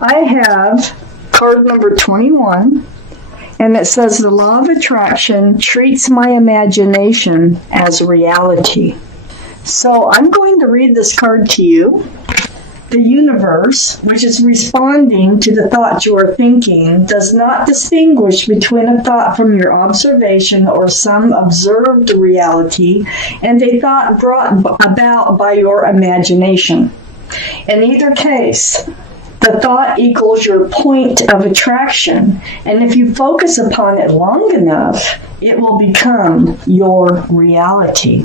I have card number 21, and it says the law of attraction treats my imagination as reality. So I'm going to read this card to you. The universe, which is responding to the thought you are thinking, does not distinguish between a thought from your observation or some observed reality and a thought brought about by your imagination. In either case, the thought equals your point of attraction, and if you focus upon it long enough, it will become your reality.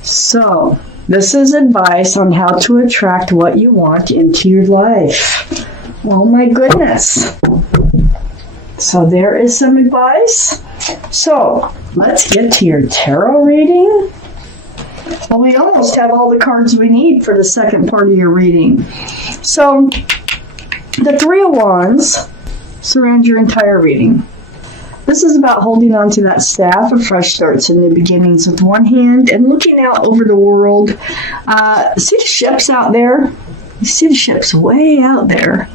So, this is advice on how to attract what you want into your life. Oh my goodness. So there is some advice. So let's get to your tarot reading. Well, we almost have all the cards we need for the second part of your reading. So the Three of Wands surround your entire reading. This is about holding on to that staff of fresh starts and new beginnings with one hand and looking out over the world. See the ships out there? You see the ships way out there.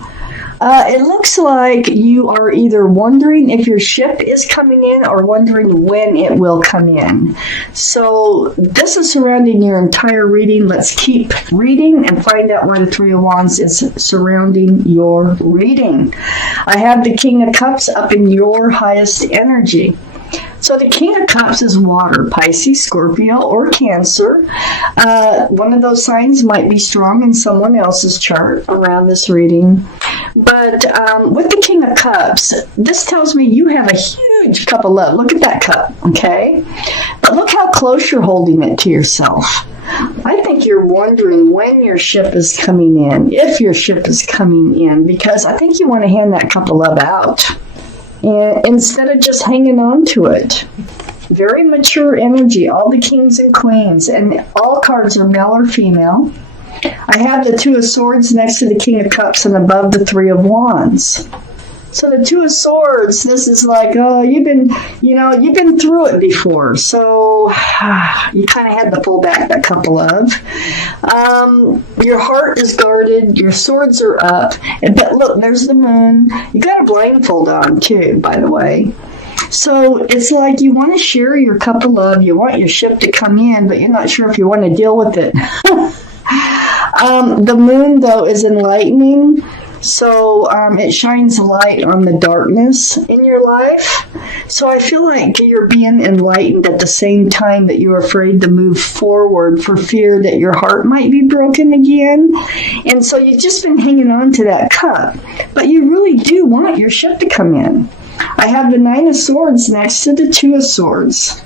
It looks like you are either wondering if your ship is coming in or wondering when it will come in. So this is surrounding your entire reading. Let's keep reading and find out why the Three of Wands is surrounding your reading. I have the King of Cups up in your highest energy. So the King of Cups is water, Pisces, Scorpio, or Cancer. One of those signs might be strong in someone else's chart around this reading. But with the King of Cups, this tells me you have a huge cup of love. Look at that cup, okay? But look how close you're holding it to yourself. I think you're wondering when your ship is coming in, if your ship is coming in, because I think you want to hand that cup of love out. And instead of just hanging on to it. Very mature energy, all the kings and queens, and all cards are male or female. I have the Two of Swords next to the King of Cups and above the Three of Wands. So the Two of Swords, this is like, oh, you've been through it before. So you kind of had to pull back that cup of love. Your heart is guarded. Your swords are up. But look, there's the moon. You got a blindfold on too, by the way. So it's like you want to share your cup of love. You want your ship to come in, but you're not sure if you want to deal with it. The moon, though, is enlightening. So it shines light on the darkness in your life. So I feel like you're being enlightened at the same time that you're afraid to move forward for fear that your heart might be broken again. And so you've just been hanging on to that cup. But you really do want your ship to come in. I have the Nine of Swords next to the Two of Swords.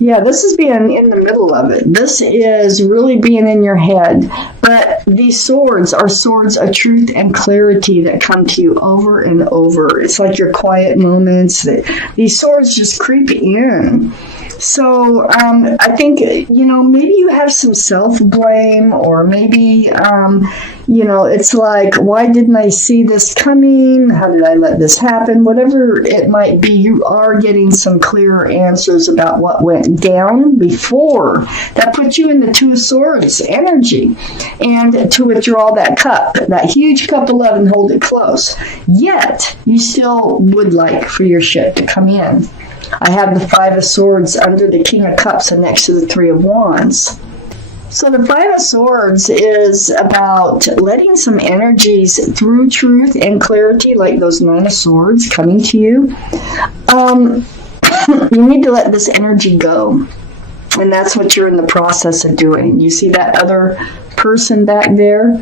Yeah, this is being in the middle of it. This is really being in your head. But these swords are swords of truth and clarity that come to you over and over. It's like your quiet moments. These swords just creep in. So I think, maybe you have some self-blame, or maybe, it's like, why didn't I see this coming? How did I let this happen? Whatever it might be, you are getting some clearer answers about what went down before. That puts you in the Two of Swords energy. And to withdraw that cup, that huge cup of love, and hold it close. Yet, you still would like for your ship to come in. I have the Five of Swords under the King of Cups and next to the Three of Wands. So the Five of Swords is about letting some energies through truth and clarity, like those Nine of Swords coming to you. You need to let this energy go. And that's what you're in the process of doing. You see that other person back there?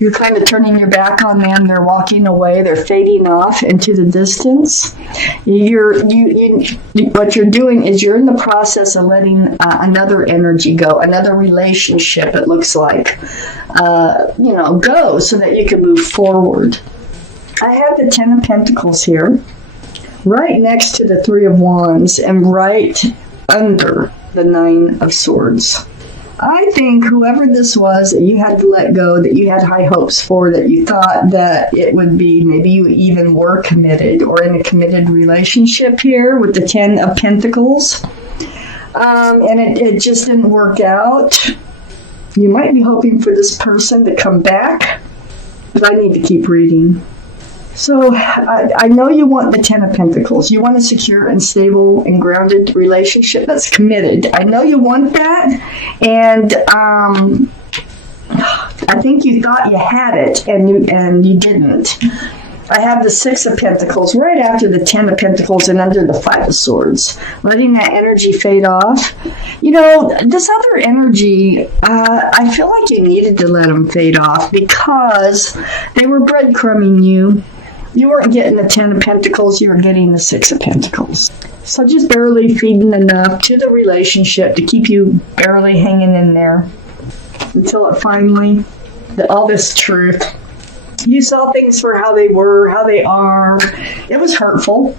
You're kind of turning your back on them. They're walking away. They're fading off into the distance. What you're doing is you're in the process of letting another energy go, another relationship, it looks like, go so that you can move forward. I have the Ten of Pentacles here, right next to the Three of Wands and right under the Nine of Swords. I think whoever this was that you had to let go, that you had high hopes for, that you thought that it would be, maybe you even were committed or in a committed relationship here with the Ten of Pentacles, and it just didn't work out. You might be hoping for this person to come back. but I need to keep reading. So I know you want the Ten of Pentacles. You want a secure and stable and grounded relationship that's committed. I know you want that, and I think you thought you had it, and you didn't. I have the Six of Pentacles right after the Ten of Pentacles and under the Five of Swords. Letting that energy fade off. You know, this other energy, I feel like you needed to let them fade off because they were breadcrumbing you. You weren't getting the Ten of Pentacles, you were getting the Six of Pentacles. So just barely feeding enough to the relationship to keep you barely hanging in there until it finally, all this truth. You saw things for how they were, how they are. It was hurtful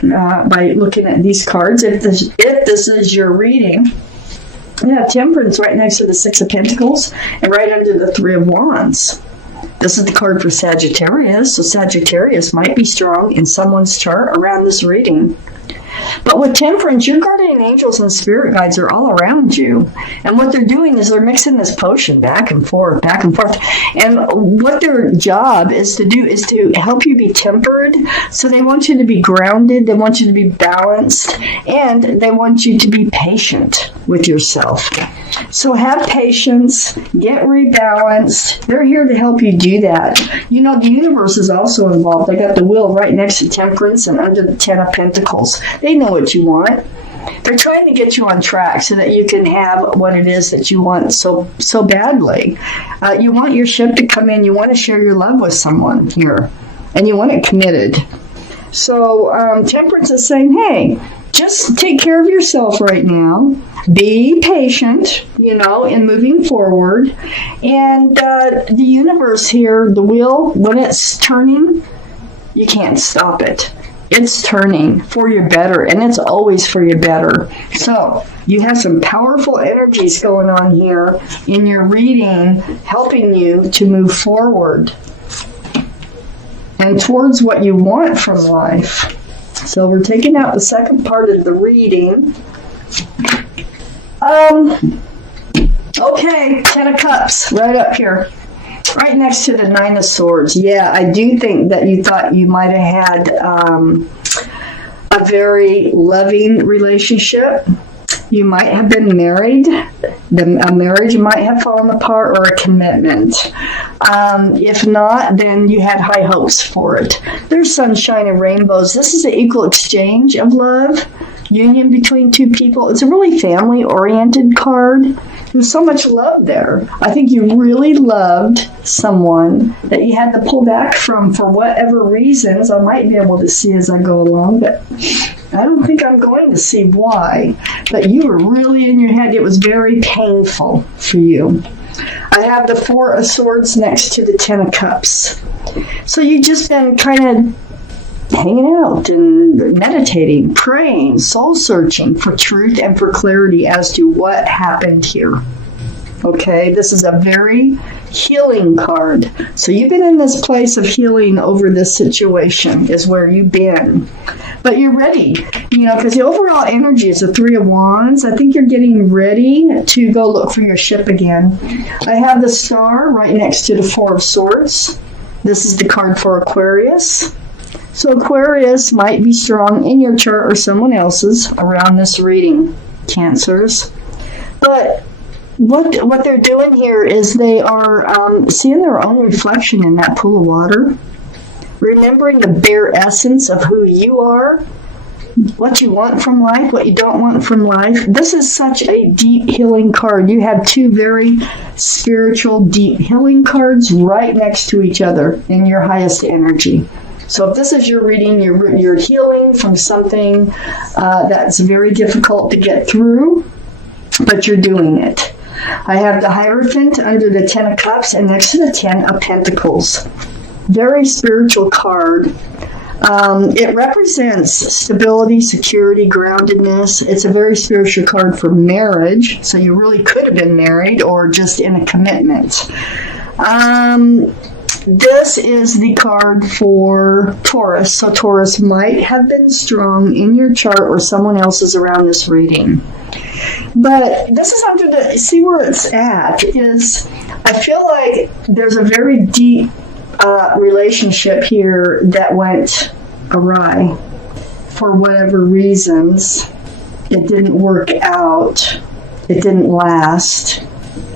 by looking at these cards. If this is your reading, you have Temperance right next to the Six of Pentacles and right under the Three of Wands. This is the card for Sagittarius, so Sagittarius might be strong in someone's chart around this reading. But with Temperance, your guardian angels and spirit guides are all around you. And what they're doing is they're mixing this potion back and forth, back and forth. And what their job is to do is to help you be tempered. So they want you to be grounded, they want you to be balanced, and they want you to be patient with yourself. So have patience, get rebalanced. They're here to help you do that. You know, the universe is also involved. I got the Wheel right next to Temperance and under the Ten of Pentacles. They know what you want. They're trying to get you on track so that you can have what it is that you want so badly. You want your ship to come in. You want to share your love with someone here. And you want it committed. So Temperance is saying, hey, just take care of yourself right now. Be patient, you know, in moving forward. And the universe here, the wheel, when it's turning, you can't stop it. It's turning for your better, and it's always for your better. So you have some powerful energies going on here in your reading, helping you to move forward and towards what you want from life. So we're taking out the second part of the reading. Okay, Ten of Cups, right up here. Right next to the Nine of Swords. Yeah, I do think that you thought you might have had a very loving relationship. You might have been married. A marriage might have fallen apart, or a commitment. If not, then you had high hopes for it. There's sunshine and rainbows. This is an equal exchange of love, union between two people. It's a really family-oriented card. There's so much love there. I think you really loved someone that you had to pull back from for whatever reasons. I might be able to see as I go along, but I don't think I'm going to see why. But you were really in your head. It was very painful for you. I have the Four of Swords next to the Ten of Cups. So you've just been kind of hanging out and meditating, praying, soul searching for truth and for clarity as to what happened here. Okay, this is a very healing card. So you've been in this place of healing over this situation is where you've been. But you're ready, you know, because the overall energy is the Three of Wands. I think you're getting ready to go look for your ship again. I have the Star right next to the Four of Swords. This is the card for Aquarius. So Aquarius might be strong in your chart or someone else's around this reading, Cancers. But what they're doing here is they are seeing their own reflection in that pool of water, remembering the bare essence of who you are, what you want from life, what you don't want from life. This is such a deep healing card. You have two very spiritual, deep healing cards right next to each other in your highest energy. So if this is your reading, you're healing from something that's very difficult to get through, but you're doing it. I have the Hierophant under the Ten of Cups and next to the Ten of Pentacles. Very spiritual card. It represents stability, security, groundedness. It's a very spiritual card for marriage, so you really could have been married or just in a commitment. This is the card for Taurus. So Taurus might have been strong in your chart or someone else's around this reading. But this is under the, see where it's at is, I feel like there's a very deep relationship here that went awry for whatever reasons. It didn't work out. It didn't last.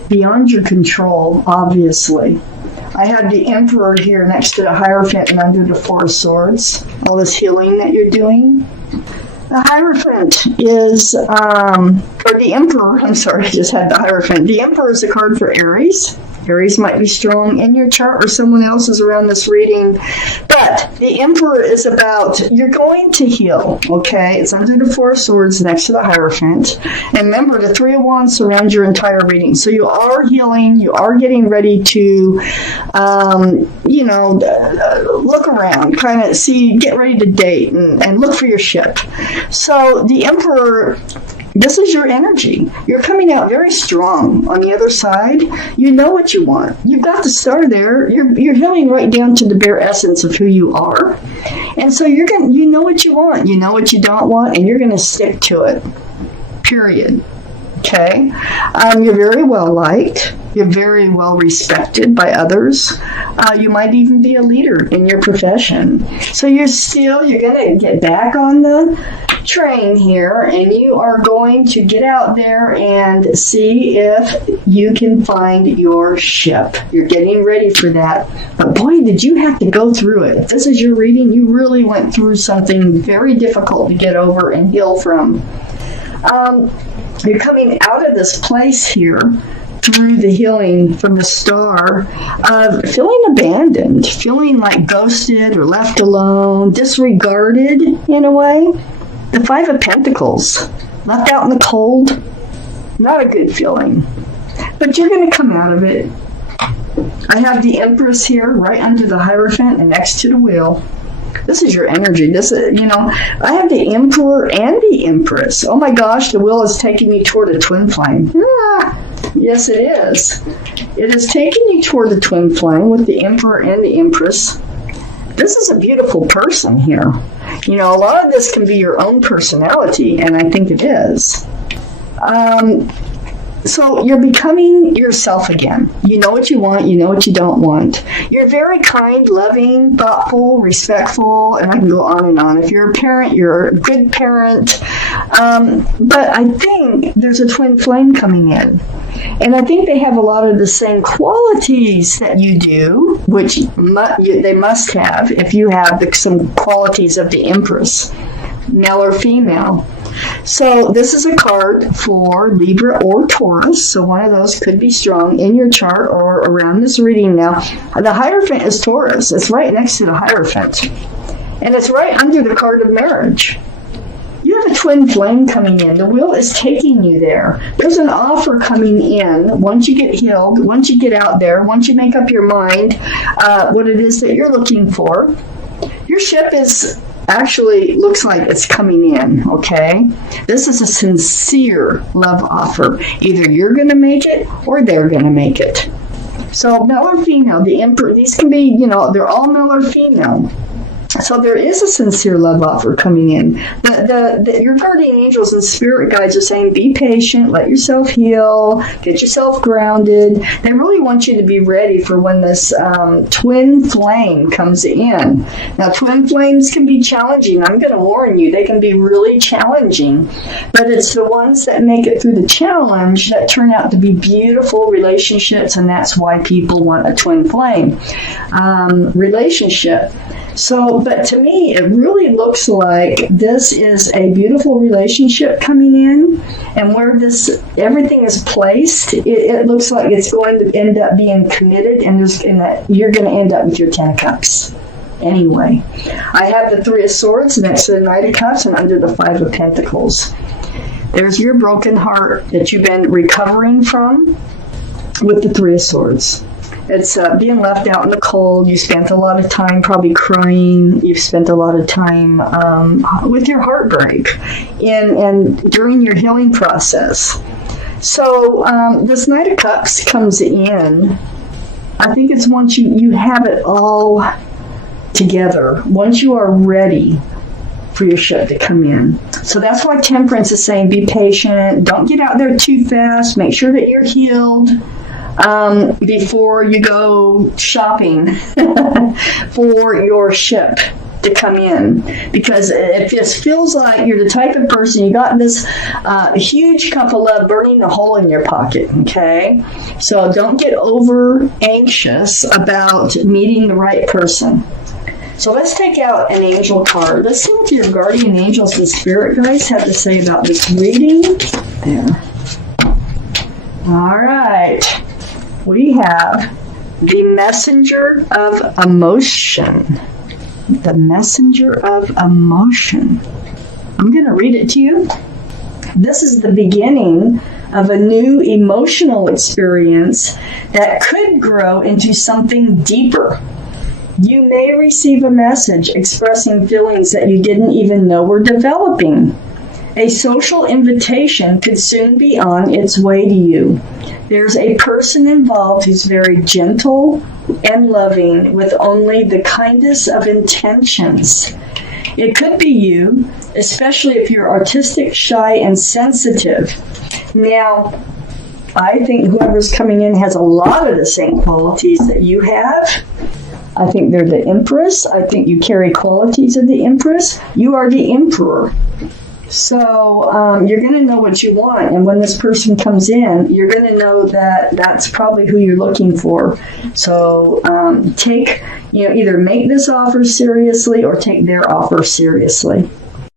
Beyond your control, obviously. I have the Emperor here next to the Hierophant and under the Four of Swords. All this healing that you're doing. The Hierophant is, or the Emperor, I'm sorry, I just had the Hierophant. The Emperor is a card for Aries. Aries might be strong in your chart or someone else's around this reading. But the Emperor is about, you're going to heal, okay? It's under the Four of Swords next to the Hierophant. And remember, the Three of Wands surrounds your entire reading. So you are healing. You are getting ready to, look around, kind of see, get ready to date and look for your ship. So the Emperor, this is your energy. You're coming out very strong on the other side. You know what you want. You've got the star there. You're healing right down to the bare essence of who you are. And so you know what you want. You know what you don't want, and you're going to stick to it. Period. Okay? You're very well liked. You're very well respected by others. You might even be a leader in your profession. So you're going to get back on the train here, and you are going to get out there and see if you can find your ship. You're getting ready for that. But boy, did you have to go through it. If this is your reading, you really went through something very difficult to get over and heal from. You're coming out of this place here through the healing from the star of feeling abandoned, feeling like ghosted or left alone, disregarded in a way. The Five of Pentacles, left out in the cold, not a good feeling. But you're going to come out of it. I have the Empress here right under the Hierophant and next to the Wheel. This is your energy. This is, I have the Emperor and the Empress. Oh my gosh, the Wheel is taking me toward a twin flame. Yes, it is. It is taking you toward the twin flame with the Emperor and the Empress. This is a beautiful person here. A lot of this can be your own personality, and I think it is. So you're becoming yourself again. You know what you want, you know what you don't want. You're very kind, loving, thoughtful, respectful, and I can go on and on. If you're a parent, you're a good parent. But I think there's a twin flame coming in. And I think they have a lot of the same qualities that you do, which they must have if you have some qualities of the Empress, male or female. So this is a card for Libra or Taurus, so one of those could be strong in your chart or around this reading now. The Hierophant is Taurus. It's right next to the Hierophant. And it's right under the card of marriage. You have a twin flame coming in. The Wheel is taking you there. There's an offer coming in once you get healed, once you get out there, once you make up your mind what it is that you're looking for. Your ship actually looks like it's coming in, okay? This is a sincere love offer. Either you're going to make it or they're going to make it. So male or female, the Emperor, these can be, they're all male or female. So there is a sincere love offer coming in. Your guardian angels and spirit guides are saying, be patient, let yourself heal, get yourself grounded. They really want you to be ready for when this twin flame comes in. Now, twin flames can be challenging. I'm going to warn you, they can be really challenging. But it's the ones that make it through the challenge that turn out to be beautiful relationships, and that's why people want a twin flame relationship. So, but to me, it really looks like this is a beautiful relationship coming in, and where everything is placed, it looks like it's going to end up being committed, and you're going to end up with your 10 of Cups. Anyway, I have the Three of Swords next to the Knight of Cups and under the Five of Pentacles. There's your broken heart that you've been recovering from with the Three of Swords. It's being left out in the cold. You spent a lot of time probably crying. You've spent a lot of time with your heartbreak and during your healing process. So this Knight of Cups comes in. I think it's once you have it all together, once you are ready for your ship to come in. So that's why Temperance is saying be patient. Don't get out there too fast. Make sure that you're healed. before you go shopping for your ship to come in, because it just feels like you're the type of person, you got this huge cup of love burning a hole in your pocket, okay? So don't get over anxious about meeting the right person. So let's take out an angel card. Let's see what your guardian angels and spirit guides have to say about this reading. There. All right. We have the messenger of emotion. The messenger of emotion. I'm going to read it to you. This is the beginning of a new emotional experience that could grow into something deeper. You may receive a message expressing feelings that you didn't even know were developing. A social invitation could soon be on its way to you. There's a person involved who's very gentle and loving with only the kindest of intentions. It could be you, especially if you're artistic, shy, and sensitive. Now, I think whoever's coming in has a lot of the same qualities that you have. I think they're the Empress. I think you carry qualities of the Empress. You are the Emperor. So you're going to know what you want, and when this person comes in, you're going to know that that's probably who you're looking for. So either make this offer seriously or take their offer seriously.